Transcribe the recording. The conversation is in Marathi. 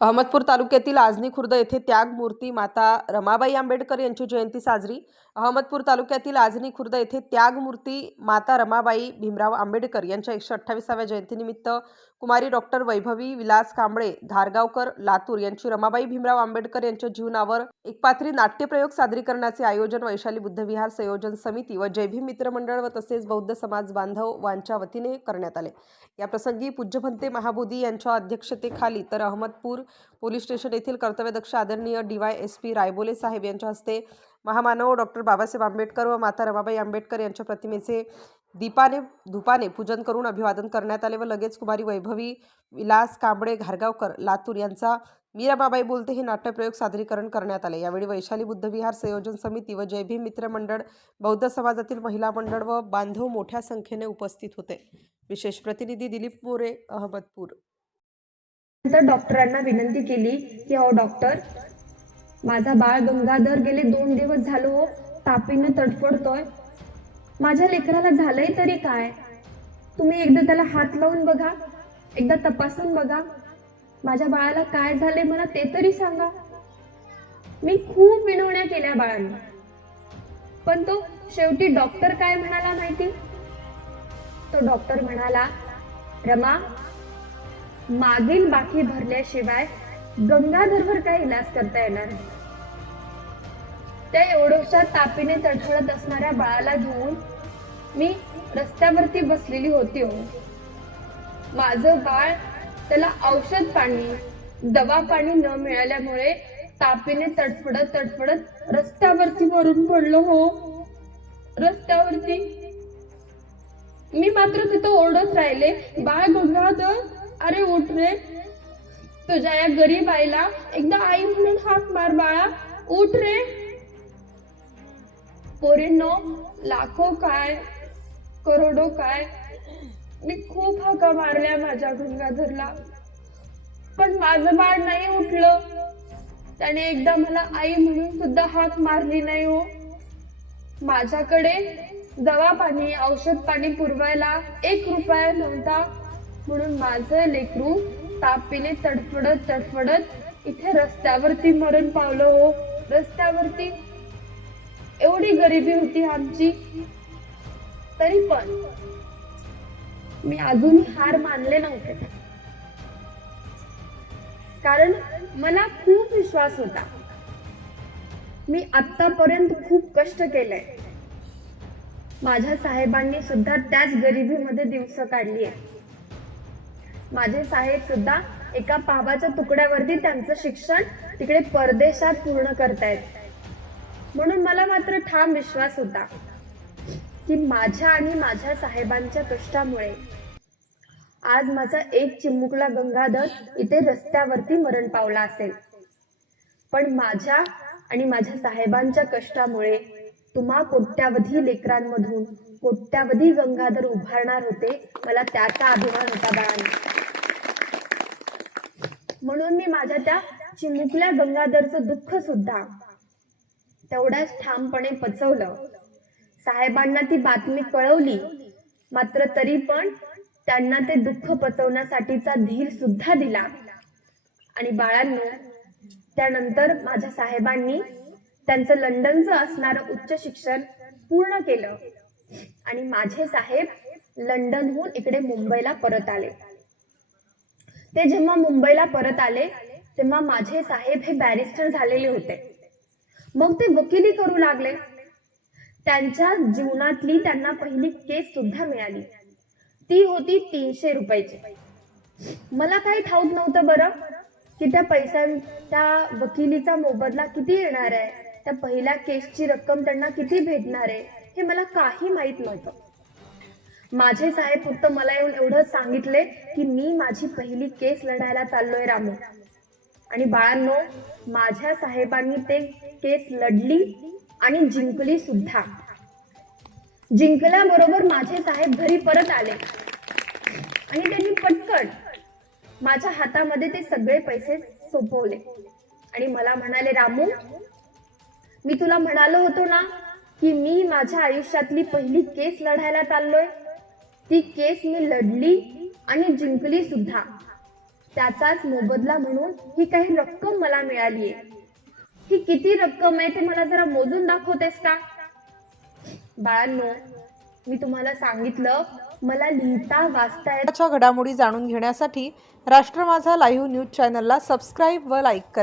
अहमदपूर तालुक्यातील आजनी खुर्द येथे त्यागमूर्ती माता रमाबाई आंबेडकर यांची जयंती साजरी. अहमदपूर तालुक्यातील आजनी खुर्द येथे त्यागमूर्ती माता रमाबाई भीमराव आंबेडकर यांच्या 128व्या जयंतीनिमित्त कुमारी डॉक्टर वैभवी विलास कांबळे धारगावकर लातूर यांची रमाबाई भीमराव आंबेडकर यांच्या जीवनावर एकपात्री नाट्यप्रयोग सादरीकरणाचे आयोजन वैशाली बुद्धविहार संयोजन समिती व जय भीम मित्र मंडळ व तसेच बौद्ध समाज बांधवांच्या वतीने करण्यात आले. या प्रसंगी पूज्यभंते महाबोधी यांच्या अध्यक्षतेखाली तर अहमदपूर पोलीस स्टेशन येथील कर्तव्यदक्ष आदरणीय DYSP रायबोले साहेब यांच्या हस्ते महामानव डॉक्टर बाबासाहेब आंबेडकर व माता रमाबाई आंबेडकर यांच्या प्रतिमेचे धुपाने पूजन करून अभिवादन करण्यात आले व लगेच कुमारी वैभवी विलास कांबळे घारगावकर लातूर यांचा मी रमाबाई बोलते हे नाट्यप्रयोग सादरीकरण करण्यात आले. यावेळी वैशाली बुद्धविहार संयोजन समिती व जय भीम मित्र मंडळ, बौद्ध समाजातील महिला मंडळ व बांधव मोठ्या संख्येने उपस्थित होते. विशेष प्रतिनिधी दिलीप मोरे, अहमदपूर. नंतर डॉक्टरांना विनंती केली की अहो डॉक्टर, माझा बाळ गंगाधर गेले 2 दिवस झालो हो तापीने तडफडतोय. माझ्या लेकराला झालंय तरी काय? तुम्ही एकदा त्याला हात लावून बघा, एकदा तपासून बघा. माझ्या बाळाला काय झाले मला ते तरी सांगा. मी खूप विनवण्या केल्या बाळांना, पण तो शेवटी डॉक्टर काय म्हणाला माहिती? तो डॉक्टर म्हणाला, रमा, मागील बाकी भरल्याशिवाय गंगाधरवर काय इलाज करता येणार नाही. त्या एवढ्याशा तापीने तडफडत असणाऱ्या बाळाला घेऊन मी रस्त्यावरती बसलेली होती हो. माझं बाळ, त्याला औषध पाणी, दवा पाणी न मिळाल्यामुळे तापीने तडफडत रस्त्यावरती मरून पडलो हो. रस्त्यावरती मी मात्र तिथं ओरडत राहिले, बाळ गंगाधर, अरे उठ रे, तुझ्या या गरीब आईला एकदा आई म्हणून हाक मार बाळा, उठ रे. पोरींनो, लाखो काय करोडो काय, मी खूप हाका मारल्या माझ्या गंगाधरला, पण माझं बाळ नाही उठलं. त्याने एकदा मला आई म्हणून सुद्धा हाक मारली नाही हो. माझ्याकडे दवा पाणी, औषध पाणी पुरवायला 1 रुपया नव्हता, म्हणून माझं लेकरू तापीने तडफडत इथे रस्त्यावरती मरण पावलं हो. रस्त्यावरती एवढी गरिबी होती आमची, तरी पण मी अजूनही हार मानले नव्हते, कारण मला खूप विश्वास होता. मी आतापर्यंत खूप कष्ट केलंय. माझ्या साहेबांनी सुद्धा त्याच गरिबीमध्ये दिवस काढली आहे. माझे साहेब सुद्धा एका पावाच्या तुकड्यावरती त्यांचं शिक्षण तिकडे परदेशात पूर्ण करतायत. म्हणून मला मात्र ठाम विश्वास होता की माझ्या आणि माझ्या साहेबांच्या कष्टामुळे आज माझा एक चिमुकला गंगाधर इथे रस्त्यावरती मरण पावला असेल. पण माझ्या आणि माझ्या साहेबांच्या कष्टामुळे तुम्हा कोट्यावधी लेकरांमधून कोट्यावधी गंगाधर उभारणार होते. मला त्याचा अभिमान होता बाळांनो. म्हणून मी माझ्या त्या चिमुकल्या गंगाधरचं दुःख सुद्धा तेवढ्याच ठामपणे पचवलं. साहेबांना ती बातमी कळवली, मात्र तरी पण त्यांना ते दुःख पचवण्यासाठीचा धीर सुद्धा दिला. आणि बाळांनो, त्यानंतर माझ्या साहेबांनी त्यांचं लंडनचं असणारं उच्च शिक्षण पूर्ण केलं आणि माझे साहेब लंडनहून इकडे मुंबईला परत आले. ते जेव्हा मुंबईला परत आले तेव्हा माझे साहेब हे बॅरिस्टर झालेले होते. मग ते वकिली करू लागले. त्यांच्या जीवनातली त्यांना पहिली केस सुद्धा मिळाली. ती होती 300 रुपयाची. मला काही ठाऊक नव्हतं बरं की त्या वकिलीचा मोबदला किती येणार आहे, त्या पहिल्या केसची रक्कम त्यांना किती भेटणार आहे, हे मला काही माहित नव्हतं. माझे साहेब फक्त मला येऊन एवढंच सांगितले की मी माझी पहिली केस लढायला चाललोय रामू. आणि बाळांनो, माझ्या साहेबांनी ते केस लढली आणि जिंकली सुद्धा. जिंकल्याबरोबर माझे साहेब घरी परत आले आणि त्यांनी पटकन माझ्या हातामध्ये ते सगळे पैसे सोपवले आणि मला म्हणाले, रामू, मी तुला म्हणालो होतो ना की मी माझ्या आयुष्यातली पहिली केस लढायला चाललोय. ती केस मी लढली आणि जिंकली सुद्धा. त्याचाच मोबदला म्हणून ही काही रक्कम मला मिळालीये. ही किती रक्कम आहे ते मला जरा मोजून दाखवतेस का? बाळांनो, मी तुम्हाला सांगितलं, मला लिहिता वाचता च्या घडामोडी जाणून घेण्यासाठी राष्ट्र माझा लाईव्ह न्यूज चॅनलला सबस्क्राईब व लाईक करा.